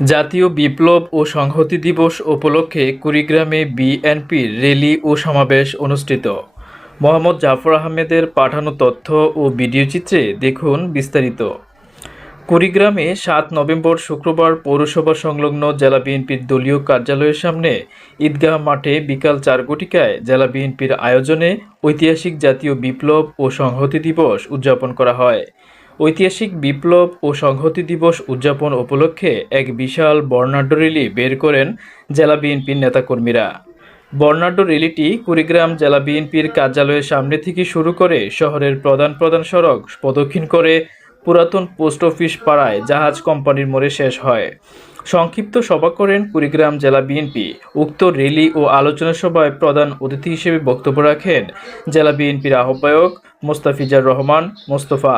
জাতীয় বিপ্লব ও সংহতি দিবস উপলক্ষে কুড়িগ্রামে বিএনপির র্যালি ও সমাবেশ অনুষ্ঠিত। মোহাম্মদ জাফর আহমেদের পাঠানো তথ্য ও ভিডিও চিত্রে দেখুন বিস্তারিত। কুড়িগ্রামে ৭ নভেম্বর শুক্রবার পৌরসভা সংলগ্ন জেলা বিএনপির দলীয় কার্যালয়ের সামনে ঈদগাহ মাঠে বিকাল ৪ ঘটিকায় জেলা বিএনপির আয়োজনে ঐতিহাসিক জাতীয় বিপ্লব ও সংহতি দিবস উদযাপন করা হয়। ঐতিহাসিক বিপ্লব ও সংহতি দিবস উদযাপন উপলক্ষে এক বিশাল বর্ণাঢ্য র্যালি বের করেন জেলা বিএনপির নেতাকর্মীরা। বর্ণাঢ্য র্যালিটি কুড়িগ্রাম জেলা বিএনপির কার্যালয়ের সামনে থেকে শুরু করে শহরের প্রধান সড়ক প্রদক্ষিণ করে পুরাতন পোস্ট অফিস পাড়ায় জাহাজ কোম্পানির মোড়ে শেষ হয়। সংক্ষিপ্ত সভা করেন কুড়িগ্রাম জেলা বিএনপি। উক্ত র্যালি ও আলোচনা সভায় প্রধান অতিথি হিসেবে বক্তব্য রাখেন জেলা বিএনপির আহ্বায়ক মোস্তাফিজার রহমান মোস্তফা।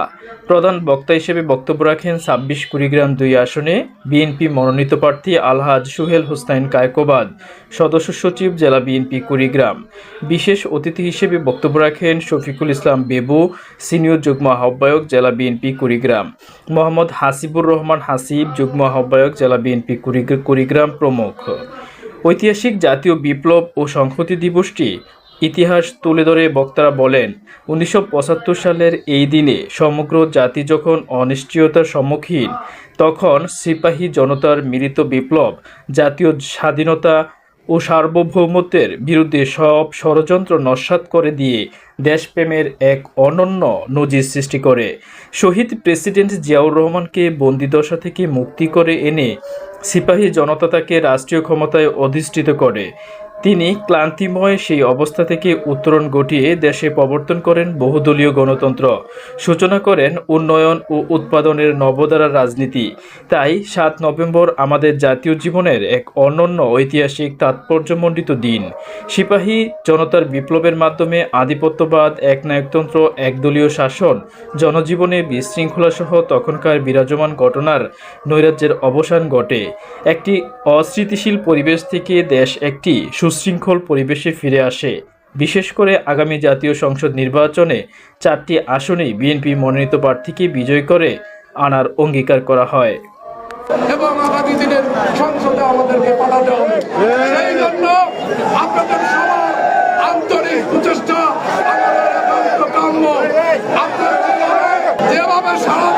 প্রধান বক্তা হিসেবে বক্তব্য রাখেন ২৬ কুড়িগ্রাম ২ আসনে বিএনপি মনোনীত প্রার্থী আলহাজ সুহেল হোসেন কায়কোবাদ, সদস্য সচিব জেলা বিএনপি কুড়িগ্রাম। বিশেষ অতিথি হিসেবে বক্তব্য রাখেন শফিকুল ইসলাম বেবু, সিনিয়র যুগ্ম আহ্বায়ক জেলা বিএনপি কুড়িগ্রাম, মোহাম্মদ হাসিবুর রহমান হাসিব, যুগ্ম আহ্বায়ক জেলা বিএনপি কুড়িগ্রাম প্রমুখ। ঐতিহাসিক জাতীয় বিপ্লব ও সংহতি দিবসটি ইতিহাস তুলে ধরে বক্তারা বলেন, ১৯৭৫ সালের এই দিনে সমগ্র জাতি যখন অনিশ্চয়তার সম্মুখীন, তখন সিপাহী জনতার মিলিত বিপ্লব জাতীয় স্বাধীনতা ও সার্বভৌমত্বের বিরুদ্ধে সব ষড়যন্ত্র নস্যাৎ করে দিয়ে দেশপ্রেমের এক অনন্য নজির সৃষ্টি করে। শহীদ প্রেসিডেন্ট জিয়াউর রহমানকে বন্দিদশা থেকে মুক্তি করে এনে সিপাহী জনতা তাকে রাষ্ট্রীয় ক্ষমতায় অধিষ্ঠিত করে। তিনি ক্লান্তিময় সেই অবস্থা থেকে উত্তরণ ঘটিয়ে দেশে প্রবর্তন করেন বহুদলীয় গণতন্ত্র, সূচনা করেন উন্নয়ন ও উৎপাদনের নবধারার রাজনীতি। তাই ৭ নভেম্বর আমাদের জাতীয় জীবনের এক অনন্য ঐতিহাসিক তাৎপর্যমণ্ডিত দিন। সিপাহী জনতার বিপ্লবের মাধ্যমে আধিপত্যবাদ, একনায়কতন্ত্র, একদলীয় শাসন, জনজীবনে বিশৃঙ্খলাসহ তখনকার বিরাজমান ঘটনার নৈরাজ্যের অবসান ঘটে। একটি অস্থিতিশীল পরিবেশ থেকে দেশ একটি সুশৃঙ্খল পরিবেশে ফিরে আসে। বিশেষ করে আগামী জাতীয় সংসদ নির্বাচনে ৪টি আসনেই বিএনপি মনোনীত প্রার্থীকে বিজয় করে আনার অঙ্গীকার করা হয়। এবং আগামী দিনের সংসদে আমাদেরকে পাঠাতে হবে। সেই জন্য আপনাদের সবার আন্তরিক প্রচেষ্টা আমাদের একান্ত কাম্য। আপনারা যেভাবে সারা